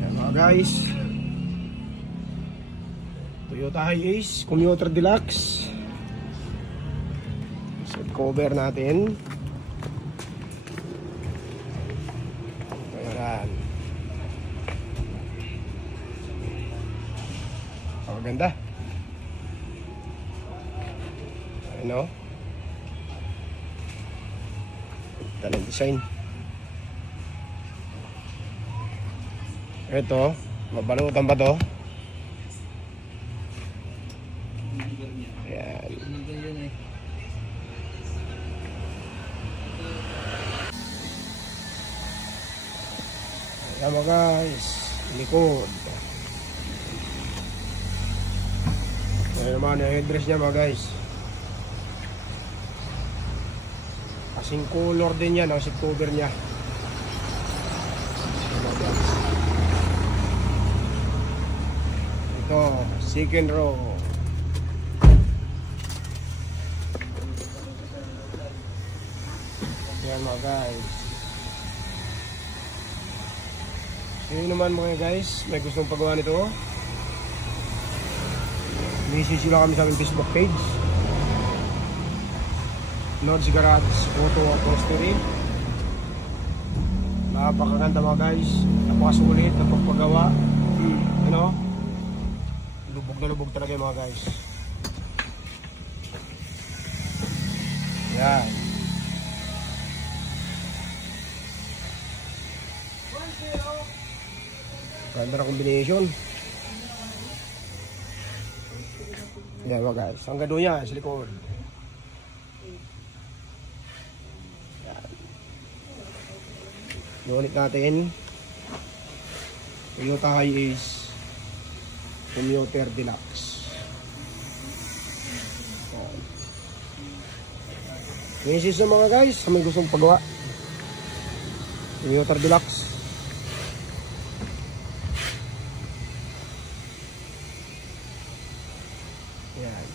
Yan mga guys, Toyota Hiace Commuter Deluxe. Set cover natin. Ayan. Ang ganda. Ayan o. Ganda ng design. Ito, mabalutan ba to? Ayan. Ayan mga guys, likod. Ayan naman yung headrest niya mga guys. Kasing color din yan, seat cover niya. Ito, second row. Ayan mga guys. Sino naman mga guys may gustong pagawa nito, message lang kami sa aming Facebook page, Nod's Garage Auto Upholstery. Napakaganda mga guys, napakasulit na pagpagawa. Ano, lubog na lubog talaga mga guys. Yan. Ganda na combination. Yan mga guys, ang gado niya sa likod. Yan. Unit natin, Toyota Hiace Commuter Deluxe. Message na mga guys sa may gustong pagawa Commuter Deluxe. Yan.